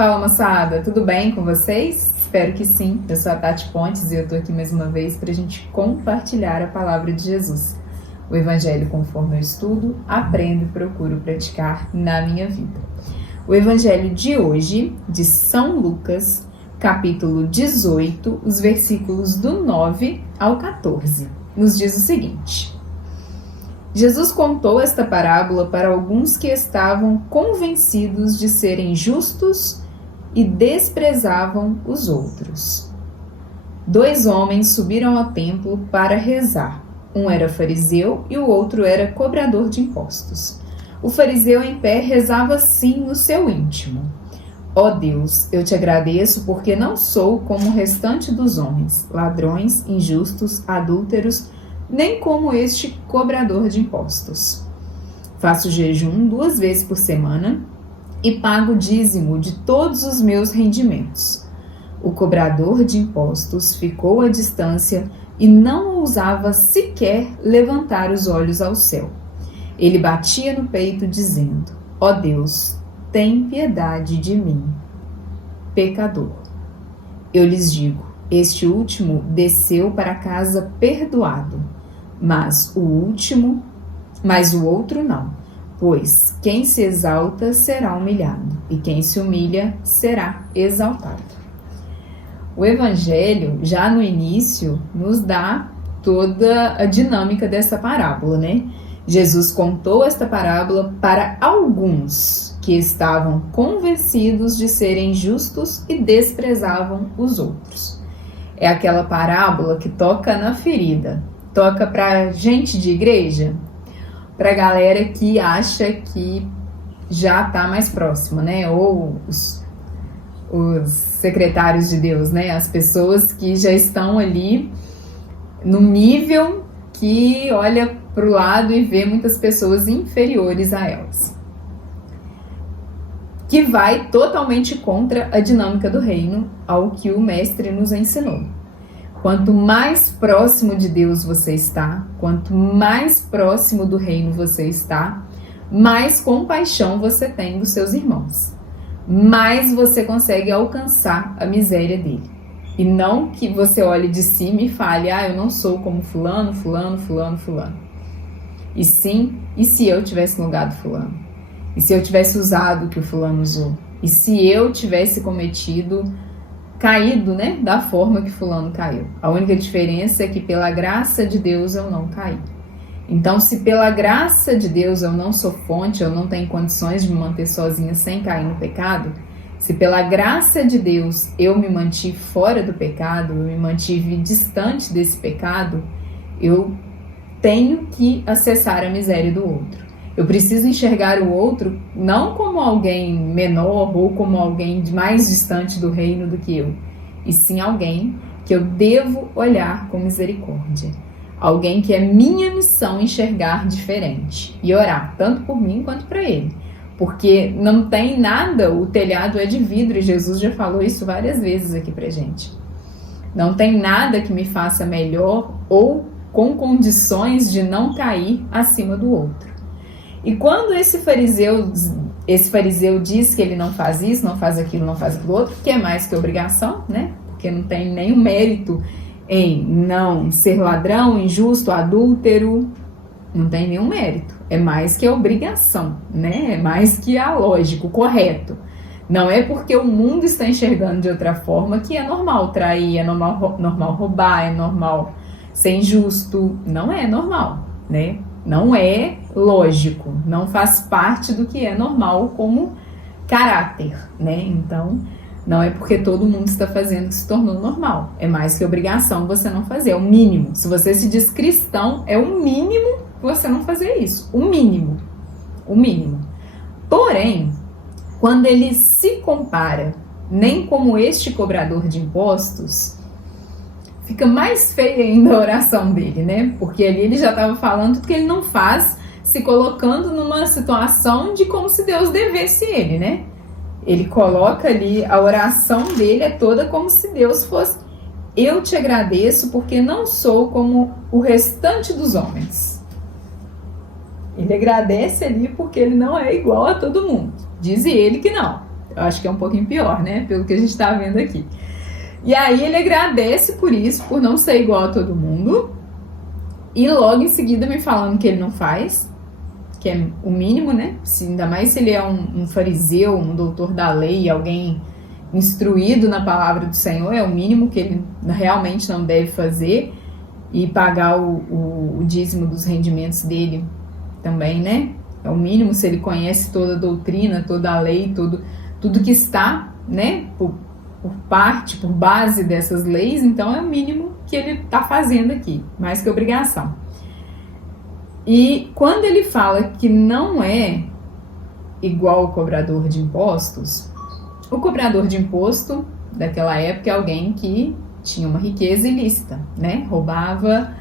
Fala, moçada, tudo bem com vocês? Espero que sim. Eu sou a Tati Pontes e eu tô aqui mais uma vez para a gente compartilhar a palavra de Jesus. O Evangelho conforme eu estudo, aprendo e procuro praticar na minha vida. O Evangelho de hoje, de São Lucas, capítulo 18, os versículos do 9 ao 14, nos diz o seguinte: Jesus contou esta parábola para alguns que estavam convencidos de serem justos e desprezavam os outros. 2 homens subiram ao templo para rezar. Um era fariseu e o outro era cobrador de impostos. O fariseu em pé rezava assim no seu íntimo: Ó Deus, eu te agradeço porque não sou como o restante dos homens, ladrões, injustos, adúlteros, nem como este cobrador de impostos. Faço jejum 2 vezes por semana e pago o dízimo de todos os meus rendimentos. O cobrador de impostos ficou à distância e não ousava sequer levantar os olhos ao céu. Ele batia no peito dizendo: Ó Deus, tem piedade de mim, pecador. Eu lhes digo, este último desceu para casa perdoado, mas o outro não, pois quem se exalta será humilhado, e quem se humilha será exaltado. O Evangelho, já no início, nos dá toda a dinâmica dessa parábola, né? Jesus contou esta parábola para alguns que estavam convencidos de serem justos e desprezavam os outros. É aquela parábola que toca na ferida, toca para gente de igreja, para galera que acha que já está mais próxima, né? Ou os secretários de Deus, né? As pessoas que já estão ali no nível que olha para o lado e vê muitas pessoas inferiores a elas. Que vai totalmente contra a dinâmica do reino, ao que o mestre nos ensinou. Quanto mais próximo de Deus você está, quanto mais próximo do reino você está, mais compaixão você tem dos seus irmãos. Mais você consegue alcançar a miséria dele. E não que você olhe de cima e fale: eu não sou como fulano, fulano, fulano, fulano. E sim, e se eu tivesse no lugar do fulano? E se eu tivesse usado o que o fulano usou? E se eu tivesse caído, né, da forma que fulano caiu? A única diferença é que pela graça de Deus eu não caí. Então, se pela graça de Deus eu não sou fonte, eu não tenho condições de me manter sozinha sem cair no pecado, se pela graça de Deus eu me mantive fora do pecado, eu me mantive distante desse pecado, eu tenho que acessar a miséria do outro. Eu preciso enxergar o outro não como alguém menor ou como alguém mais distante do reino do que eu, e sim alguém que eu devo olhar com misericórdia. Alguém que é minha missão enxergar diferente e orar tanto por mim quanto para ele. Porque não tem nada, o telhado é de vidro e Jesus já falou isso várias vezes aqui pra gente. Não tem nada que me faça melhor ou com condições de não cair acima do outro. E quando esse fariseu diz que ele não faz isso, não faz aquilo, não faz aquilo outro, que é mais que obrigação, né? Porque não tem nenhum mérito em não ser ladrão, injusto, adúltero, não tem nenhum mérito. É mais que a obrigação, né? É mais que a lógico, correto. Não é porque o mundo está enxergando de outra forma que é normal trair, é normal roubar, é normal ser injusto. Não é normal, né? Não é lógico, não faz parte do que é normal como caráter, né? Então, não é porque todo mundo está fazendo que se tornou normal. É mais que obrigação você não fazer, é o mínimo. Se você se diz cristão, é o mínimo você não fazer isso. O mínimo. O mínimo. Porém, quando ele se compara, nem como este cobrador de impostos, fica mais feia ainda a oração dele, né? Porque ali ele já estava falando tudo que ele não faz, se colocando numa situação de como se Deus devesse ele, né? Ele coloca ali, a oração dele é toda como se Deus fosse: eu te agradeço porque não sou como o restante dos homens. Ele agradece ali porque ele não é igual a todo mundo. Diz ele que não. Eu acho que é um pouquinho pior, né? Pelo que a gente está vendo aqui. E aí ele agradece por isso, por não ser igual a todo mundo. E logo em seguida me falando que ele não faz, que é o mínimo, né? Ainda mais se ele é um fariseu, um doutor da lei, alguém instruído na palavra do Senhor, é o mínimo que ele realmente não deve fazer. E pagar o dízimo dos rendimentos dele também, né? É o mínimo, se ele conhece toda a doutrina, toda a lei, tudo que está, né? Por base dessas leis, então é o mínimo que ele está fazendo aqui, mais que obrigação. E quando ele fala que não é igual ao cobrador de impostos, o cobrador de imposto daquela época é alguém que tinha uma riqueza ilícita, né? Roubava,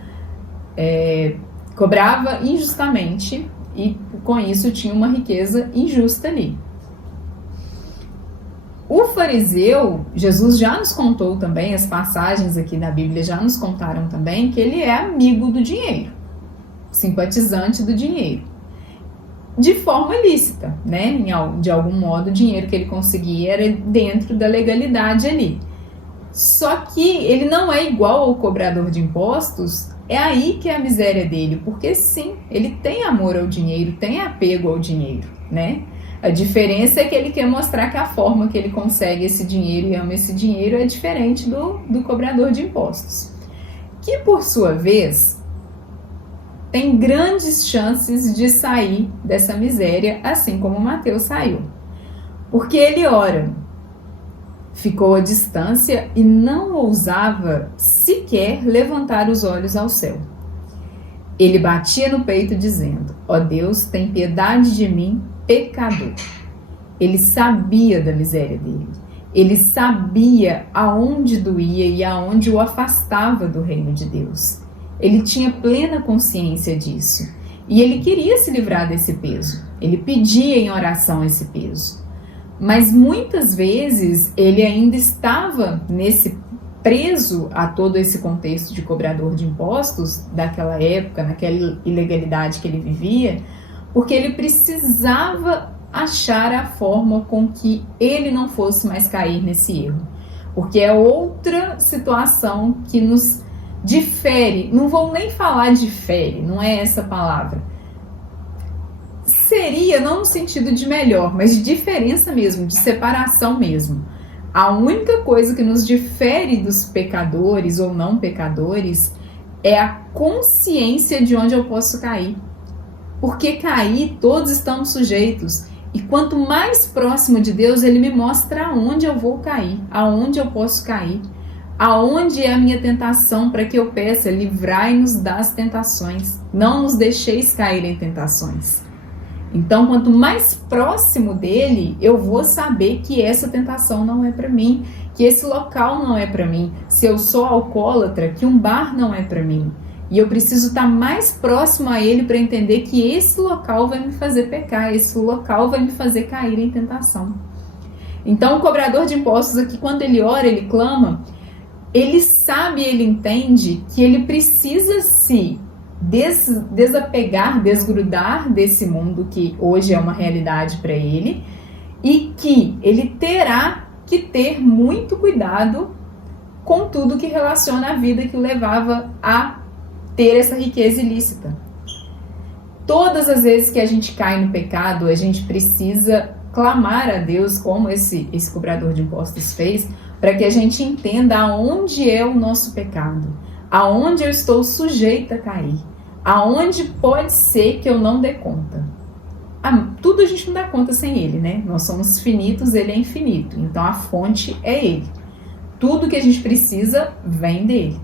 cobrava injustamente e com isso tinha uma riqueza injusta ali. O fariseu, Jesus já nos contou também, as passagens aqui da Bíblia já nos contaram também que ele é amigo do dinheiro, simpatizante do dinheiro, de forma ilícita, né? De algum modo o dinheiro que ele conseguia era dentro da legalidade ali. Só que ele não é igual ao cobrador de impostos, é aí que é a miséria dele, porque sim, ele tem amor ao dinheiro, tem apego ao dinheiro, né? A diferença é que ele quer mostrar que a forma que ele consegue esse dinheiro e ama esse dinheiro é diferente do cobrador de impostos, que por sua vez tem grandes chances de sair dessa miséria, assim como Mateus saiu, porque ele ora, ficou à distância e não ousava sequer levantar os olhos ao céu. Ele batia no peito dizendo: ó Deus, tem piedade de mim, pecador. Ele sabia da miséria dele. Ele sabia aonde doía e aonde o afastava do reino de Deus. Ele tinha plena consciência disso. E ele queria se livrar desse peso. Ele pedia em oração esse peso. Mas muitas vezes ele ainda estava preso a todo esse contexto de cobrador de impostos daquela época, naquela ilegalidade que ele vivia, porque ele precisava achar a forma com que ele não fosse mais cair nesse erro. Porque é outra situação que nos difere, não vou nem falar difere, não é essa palavra. Seria, não no sentido de melhor, mas de diferença mesmo, de separação mesmo. A única coisa que nos difere dos pecadores ou não pecadores é a consciência de onde eu posso cair. Porque cair, todos estamos sujeitos. E quanto mais próximo de Deus, Ele me mostra aonde eu vou cair, aonde eu posso cair, aonde é a minha tentação, para que eu peça: livrai-nos das tentações, não nos deixeis cair em tentações. Então, quanto mais próximo dele, eu vou saber que essa tentação não é para mim, que esse local não é para mim. Se eu sou alcoólatra, que um bar não é para mim. E eu preciso estar mais próximo a ele para entender que esse local vai me fazer pecar, esse local vai me fazer cair em tentação. Então, o cobrador de impostos aqui, quando ele ora, ele clama, ele sabe, ele entende que ele precisa se desapegar, desgrudar desse mundo que hoje é uma realidade para ele, e que ele terá que ter muito cuidado com tudo que relaciona a vida que o levava a ter essa riqueza ilícita. Todas as vezes que a gente cai no pecado, a gente precisa clamar a Deus, como esse cobrador de impostos fez, para que a gente entenda aonde é o nosso pecado, aonde eu estou sujeita a cair, aonde pode ser que eu não dê conta. Tudo a gente não dá conta sem Ele, né? Nós somos finitos, Ele é infinito, então a fonte é Ele. Tudo que a gente precisa vem dele,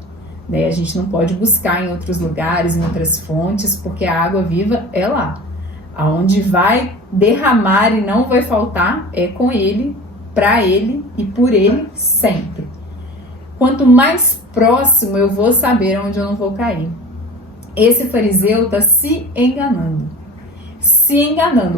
né? A gente não pode buscar em outros lugares, em outras fontes, porque a água viva é lá. Aonde vai derramar e não vai faltar é com Ele, para Ele e por Ele sempre. Quanto mais próximo eu vou saber onde eu não vou cair. Esse fariseu está se enganando,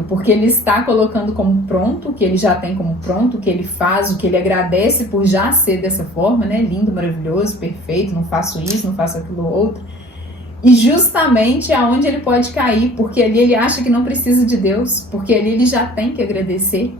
porque ele está colocando como pronto, o que ele já tem como pronto, o que ele faz, o que ele agradece por já ser dessa forma, né? Lindo, maravilhoso, perfeito, não faço isso, não faço aquilo outro. E justamente aonde ele pode cair, porque ali ele acha que não precisa de Deus, porque ali ele já tem que agradecer.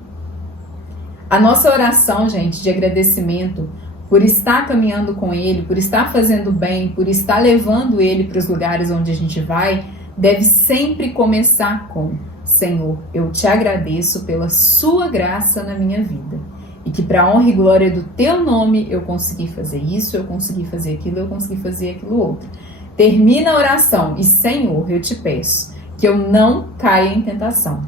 A nossa oração, gente, de agradecimento por estar caminhando com Ele, por estar fazendo bem, por estar levando Ele para os lugares onde a gente vai, deve sempre começar com: Senhor, eu te agradeço pela sua graça na minha vida. E que para a honra e glória do teu nome eu consegui fazer isso, eu consegui fazer aquilo, eu consegui fazer aquilo outro. Termina a oração e: Senhor, eu te peço que eu não caia em tentação,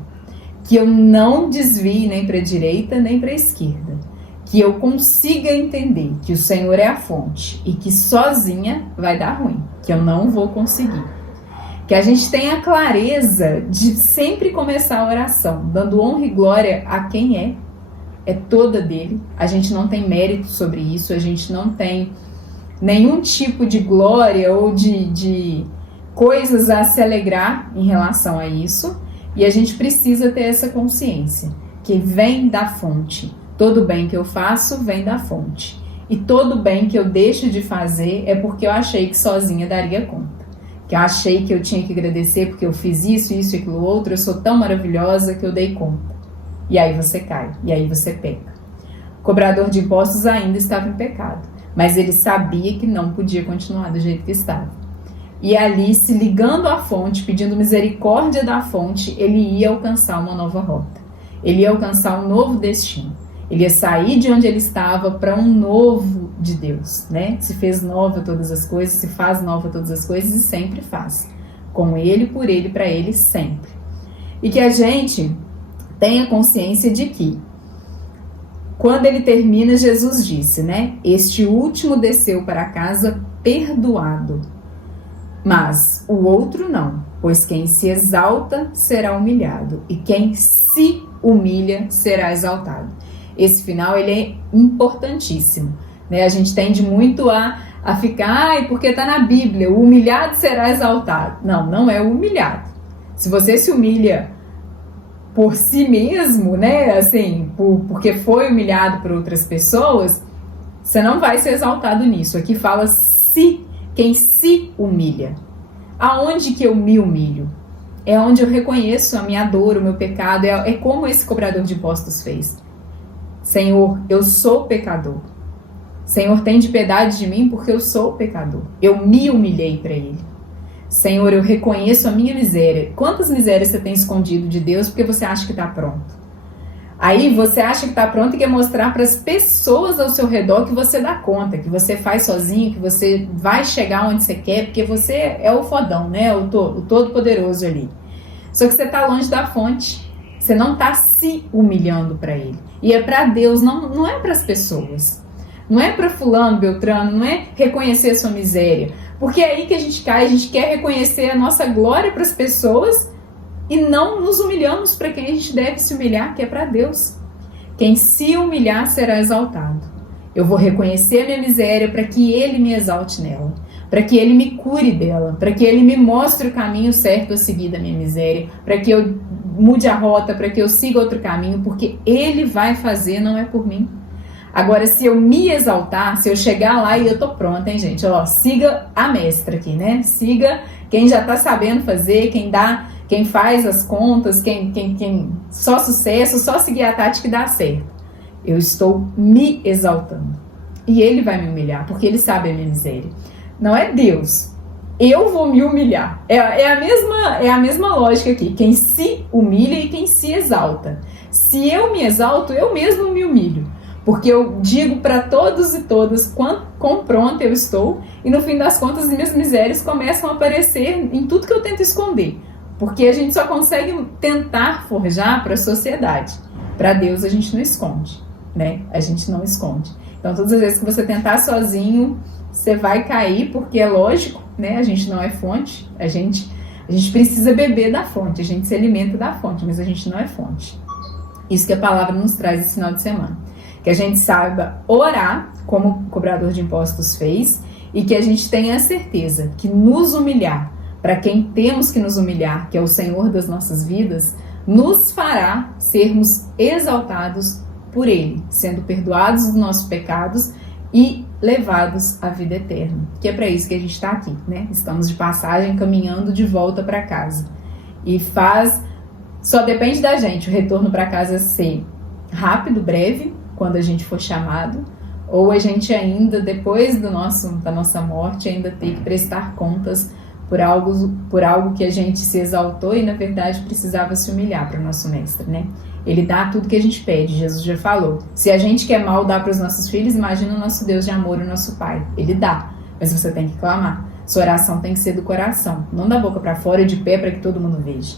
que eu não desvie nem para a direita nem para a esquerda, que eu consiga entender que o Senhor é a fonte e que sozinha vai dar ruim, que eu não vou conseguir. Que a gente tenha a clareza de sempre começar a oração dando honra e glória a quem é toda dele. A gente não tem mérito sobre isso, a gente não tem nenhum tipo de glória ou de coisas a se alegrar em relação a isso. E a gente precisa ter essa consciência que vem da fonte. Todo bem que eu faço vem da fonte. E todo bem que eu deixo de fazer é porque eu achei que sozinha daria conta. Que eu achei que eu tinha que agradecer porque eu fiz isso e aquilo outro. Eu sou tão maravilhosa que eu dei conta. E aí você cai, e aí você peca. O cobrador de impostos ainda estava em pecado, mas ele sabia que não podia continuar do jeito que estava. E ali, se ligando à fonte, pedindo misericórdia da fonte, ele ia alcançar uma nova rota. Ele ia alcançar um novo destino. Ele ia sair de onde ele estava para um novo de Deus, né? Se fez nova todas as coisas, se faz nova todas as coisas e sempre faz. Com ele, por ele, para ele, sempre. E que a gente tenha consciência de que, quando ele termina, Jesus disse, né? Este último desceu para casa perdoado, mas o outro não, pois quem se exalta será humilhado e quem se humilha será exaltado. Esse final, ele é importantíssimo, né? A gente tende muito a ficar, porque está na Bíblia, o humilhado será exaltado. Não, não é o humilhado. Se você se humilha por si mesmo, né, assim, porque foi humilhado por outras pessoas, você não vai ser exaltado nisso. Aqui fala quem se humilha. Aonde que eu me humilho? É onde eu reconheço a minha dor, o meu pecado, é como esse cobrador de impostos fez. Senhor, eu sou pecador. Senhor, tem de piedade de mim porque eu sou pecador. Eu me humilhei para Ele. Senhor, eu reconheço a minha miséria. Quantas misérias você tem escondido de Deus porque você acha que está pronto? Aí você acha que está pronto e quer mostrar para as pessoas ao seu redor que você dá conta, que você faz sozinho, que você vai chegar onde você quer, porque você é o fodão, né? O todo-poderoso ali. Só que você está longe da fonte. Você não está se humilhando para Ele. E é para Deus, não é para as pessoas. Não é para fulano, beltrano, não é reconhecer a sua miséria. Porque é aí que a gente cai, a gente quer reconhecer a nossa glória para as pessoas e não nos humilhamos para quem a gente deve se humilhar, que é para Deus. Quem se humilhar será exaltado. Eu vou reconhecer a minha miséria para que Ele me exalte nela, para que Ele me cure dela, para que Ele me mostre o caminho certo a seguir da minha miséria, para que eu mude a rota, para que eu siga outro caminho, porque Ele vai fazer, não é por mim. Agora, se eu me exaltar, se eu chegar lá e eu tô pronta, hein, gente? Ó, siga a mestra aqui, né? Siga quem já tá sabendo fazer, quem faz as contas, quem só sucesso, só seguir a tática que dá certo. Eu estou me exaltando. E Ele vai me humilhar, porque Ele sabe a minha miséria. Não é Deus. Eu vou me humilhar. É a mesma lógica aqui. Quem se humilha e quem se exalta. Se eu me exalto, eu mesmo me humilho. Porque eu digo para todos e todas quão pronta eu estou e no fim das contas as minhas misérias começam a aparecer em tudo que eu tento esconder. Porque a gente só consegue tentar forjar para a sociedade. Para Deus a gente não esconde, né? A gente não esconde. Então todas as vezes que você tentar sozinho, você vai cair, porque é lógico, né? A gente não é fonte, a gente precisa beber da fonte, a gente se alimenta da fonte, mas a gente não é fonte. Isso que a palavra nos traz esse final de semana. Que a gente saiba orar, como o cobrador de impostos fez, e que a gente tenha a certeza que nos humilhar, para quem temos que nos humilhar, que é o Senhor das nossas vidas, nos fará sermos exaltados por Ele, sendo perdoados dos nossos pecados e levados à vida eterna. Que é para isso que a gente está aqui, né? Estamos de passagem, caminhando de volta para casa. E só depende da gente o retorno para casa ser rápido, breve, quando a gente for chamado, ou a gente ainda, depois da nossa morte, ainda ter que prestar contas por algo que a gente se exaltou e, na verdade, precisava se humilhar para o nosso mestre, né? Ele dá tudo que a gente pede, Jesus já falou. Se a gente quer mal dar para os nossos filhos, imagina o nosso Deus de amor, o nosso Pai. Ele dá, mas você tem que clamar. Sua oração tem que ser do coração, não da boca para fora e de pé para que todo mundo veja.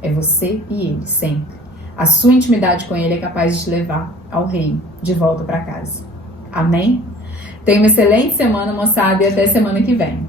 É você e ele, sempre. A sua intimidade com ele é capaz de te levar ao reino, de volta para casa. Amém? Tenha uma excelente semana, moçada, e até semana que vem.